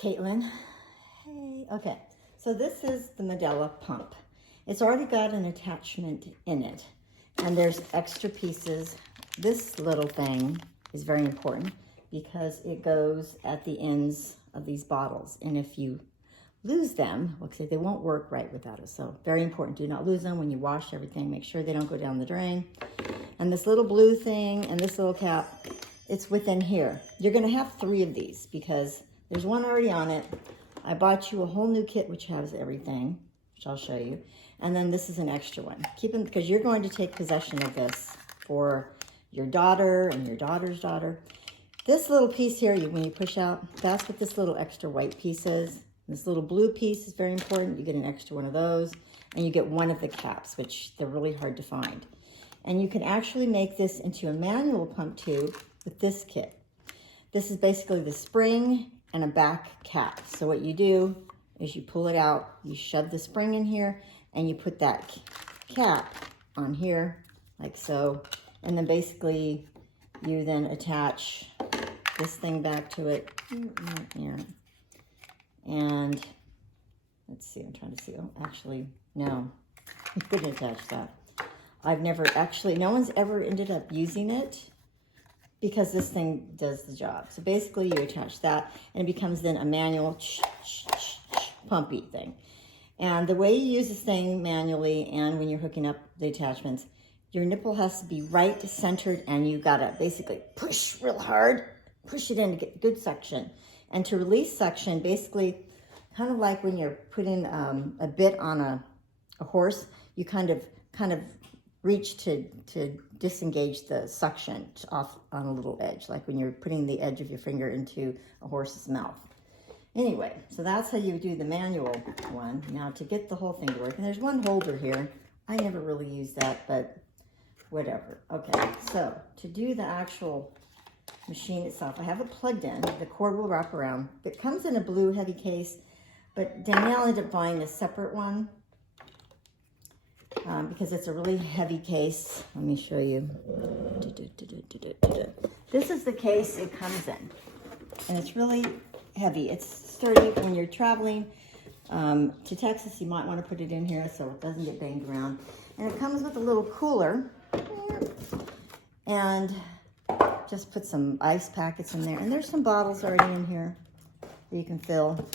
Caitlin. Hey. Okay, so this is the Medela pump. It's already got an attachment in it, and there's extra pieces. This little thing is very important because it goes at the ends of these bottles, and if you lose them, well, they won't work right without it. So very important, do not lose them when you wash everything. Make sure they don't go down the drain. And this little blue thing and this little cap, it's within here. You're gonna have 3 of these because there's one already on it. I bought you a whole new kit which has everything, which I'll show you. And then this is an extra one. Keep them, because you're going to take possession of this for your daughter and your daughter's daughter. This little piece here, when you push out, that's what this little extra white piece is. This little blue piece is very important. You get an extra one of those, and you get one of the caps, which they're really hard to find. And you can actually make this into a manual pump too with this kit. This is basically the spring and a back cap. So what you do is you pull it out, you shove the spring in here, and you put that cap on here, like so. And then basically you then attach this thing back to it. Here. And let's see, I'm trying to see. Oh, actually, no, you couldn't attach that. I've never actually, no one's ever ended up using it because this thing does the job. So basically you attach that and it becomes then a manual pumpy thing. And the way you use this thing manually and when you're hooking up the attachments, your nipple has to be right centered and you gotta basically push real hard, push it in to get good suction. And to release suction, basically, kind of like when you're putting a bit on a horse, you kind of reach to disengage the suction off on a little edge, like when you're putting the edge of your finger into a horse's mouth. Anyway, so that's how you do the manual one. Now to get the whole thing to work, and there's one holder here. I never really use that, but whatever. Okay, so to do the actual machine itself, I have it plugged in. The cord will wrap around. It comes in a blue heavy case, but Danielle ended up buying a separate one because it's a really heavy case. Let me show you. This is the case it comes in, and it's really heavy. It's sturdy. When you're traveling to Texas, you might want to put it in here so it doesn't get banged around. And it comes with a little cooler, and just put some ice packets in there. And there's some bottles already in here that you can fill.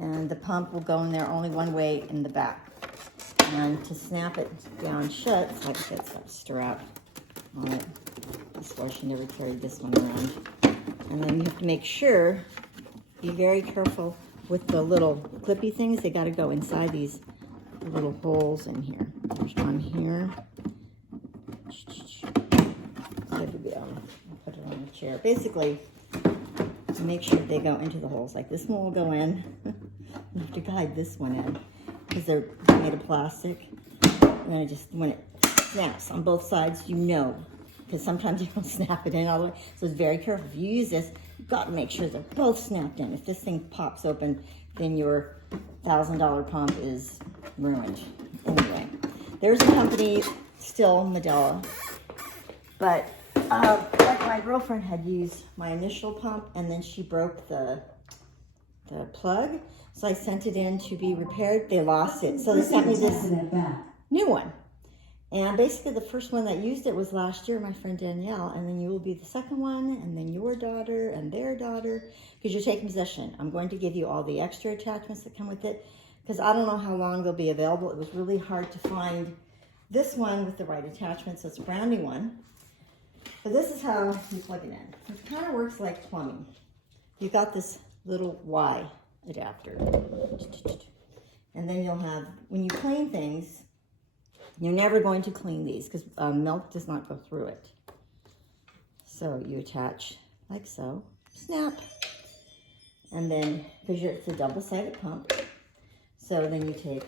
And the pump will go in there only one way in the back. And to snap it down shut, it's like it's got a strap on it. That's why she never carried this one around. And then you have to make sure, be very careful with the little clippy things. They gotta go inside these little holes in here. There's one here. Put it on the chair. Basically, make sure they go into the holes. Like this one will go in. You have to guide this one in because they're made of plastic. And then when it snaps on both sides, you know, because sometimes you don't snap it in all the way. So it's very careful. If you use this, you've got to make sure they're both snapped in. If this thing pops open, then your $1,000 pump is ruined. Anyway, there's a company, still Medela, but like my girlfriend had used my initial pump and then she broke the plug. So I sent it in to be repaired. They lost it. So they sent me this new one. And basically the first one that used it was last year, my friend Danielle, and then you will be the second one, and then your daughter and their daughter, because you're taking possession. I'm going to give you all the extra attachments that come with it, because I don't know how long they'll be available. It was really hard to find this one with the right attachments. So it's a brand new one. So this is how you plug it in. It kind of works like plumbing. You've got this little Y adapter. And then you'll have, when you clean things, you're never going to clean these because milk does not go through it. So you attach like so, snap. And then, because it's a double-sided pump, so then you take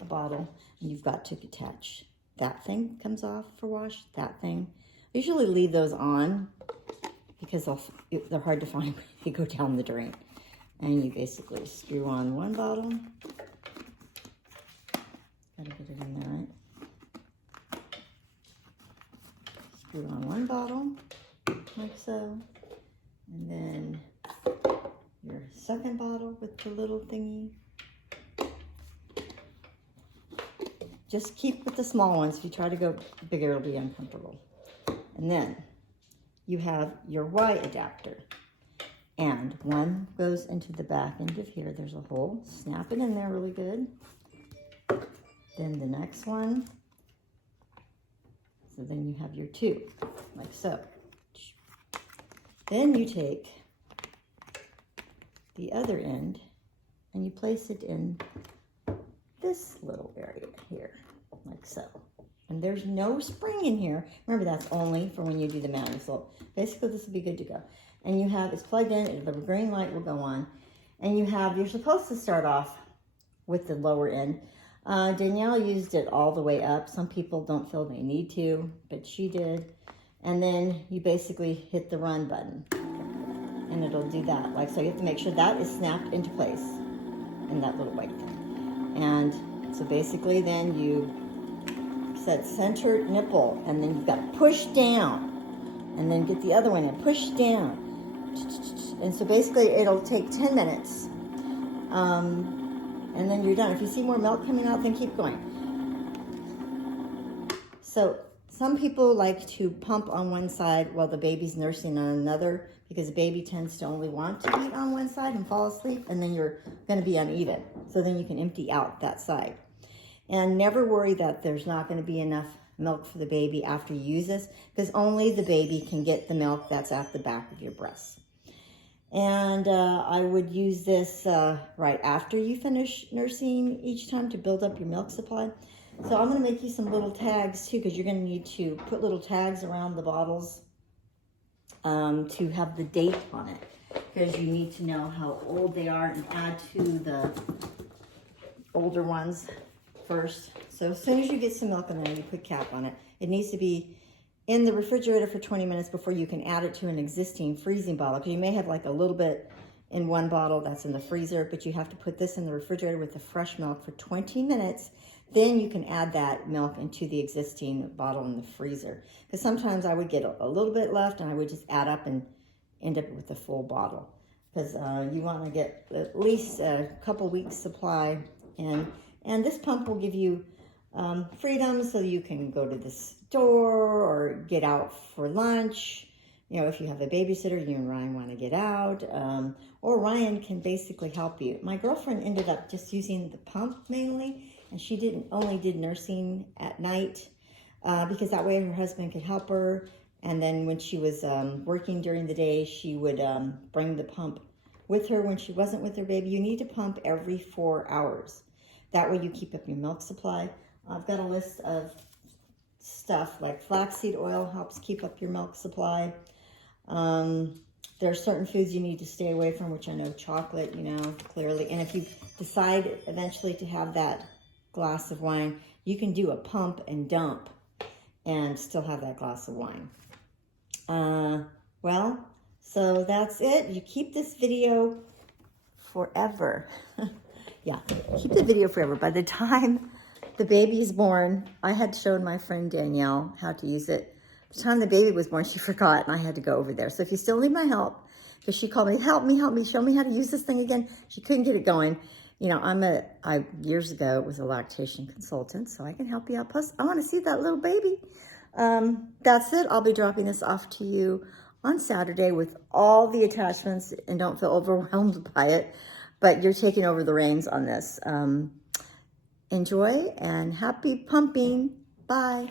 a bottle and you've got to attach. That thing comes off for wash, that thing. I usually leave those on because they're hard to find when you go down the drain. And you basically screw on one bottle. Gotta get it in there, right? Screw on one bottle, like so. And then second bottle with the little thingy. Just keep with the small ones. If you try to go bigger, it'll be uncomfortable. And then you have your Y adapter. And one goes into the back end of here. There's a hole. Snap it in there really good. Then the next one. So then you have your two, like so. Then you take the other end and you place it in this little area here, like so. And there's no spring in here. Remember, that's only for when you do the mounting. So basically this will be good to go. And you have, it's plugged in, the green light will go on. And you have, you're supposed to start off with the lower end. Danielle used it all the way up. Some people don't feel they need to, but she did. And then you basically hit the run button and it'll do that. Like, so you have to make sure that is snapped into place in that little white thing. And so basically then you set center nipple and then you've got to push down and then get the other one and push down. And so basically it'll take 10 minutes. And then you're done. If you see more milk coming out, then keep going. So some people like to pump on one side while the baby's nursing on another, because the baby tends to only want to eat on one side and fall asleep, and then you're going to be uneven. So then you can empty out that side. And never worry that there's not going to be enough milk for the baby after you use this, because only the baby can get the milk that's at the back of your breast. And I would use this right after you finish nursing each time to build up your milk supply. So I'm going to make you some little tags too, because you're going to need to put little tags around the bottles to have the date on it, because you need to know how old they are and add to the older ones first. So as soon as you get some milk in there, you put cap on it. It needs to be in the refrigerator for 20 minutes before you can add it to an existing freezing bottle, because you may have like a little bit in one bottle that's in the freezer, but you have to put this in the refrigerator with the fresh milk for 20 minutes. Then you can add that milk into the existing bottle in the freezer. Because sometimes I would get a little bit left and I would just add up and end up with a full bottle. Because you want to get at least a couple weeks supply. And this pump will give you freedom, so you can go to the store or get out for lunch. You know, if you have a babysitter, you and Ryan want to get out, or Ryan can basically help you. My girlfriend ended up just using the pump mainly, and she only did nursing at night because that way her husband could help her. And then when she was working during the day, she would bring the pump with her when she wasn't with her baby. You need to pump every 4 hours. That way you keep up your milk supply. I've got a list of stuff like flaxseed oil helps keep up your milk supply. There are certain foods you need to stay away from, which I know chocolate, you know, clearly. And if you decide eventually to have that glass of wine, you can do a pump and dump and still have that glass of wine. Well, so that's it. You keep this video forever. Yeah, keep the video forever. By the time the baby is born, I had shown my friend Danielle how to use it. By the time the baby was born, she forgot, and I had to go over there. So if you still need my help, because she called me, help me, show me how to use this thing again. She couldn't get it going. You know, I years ago was a lactation consultant, so I can help you out. Plus, I want to see that little baby. That's it. I'll be dropping this off to you on Saturday with all the attachments, and don't feel overwhelmed by it. But you're taking over the reins on this. Enjoy and happy pumping. Bye.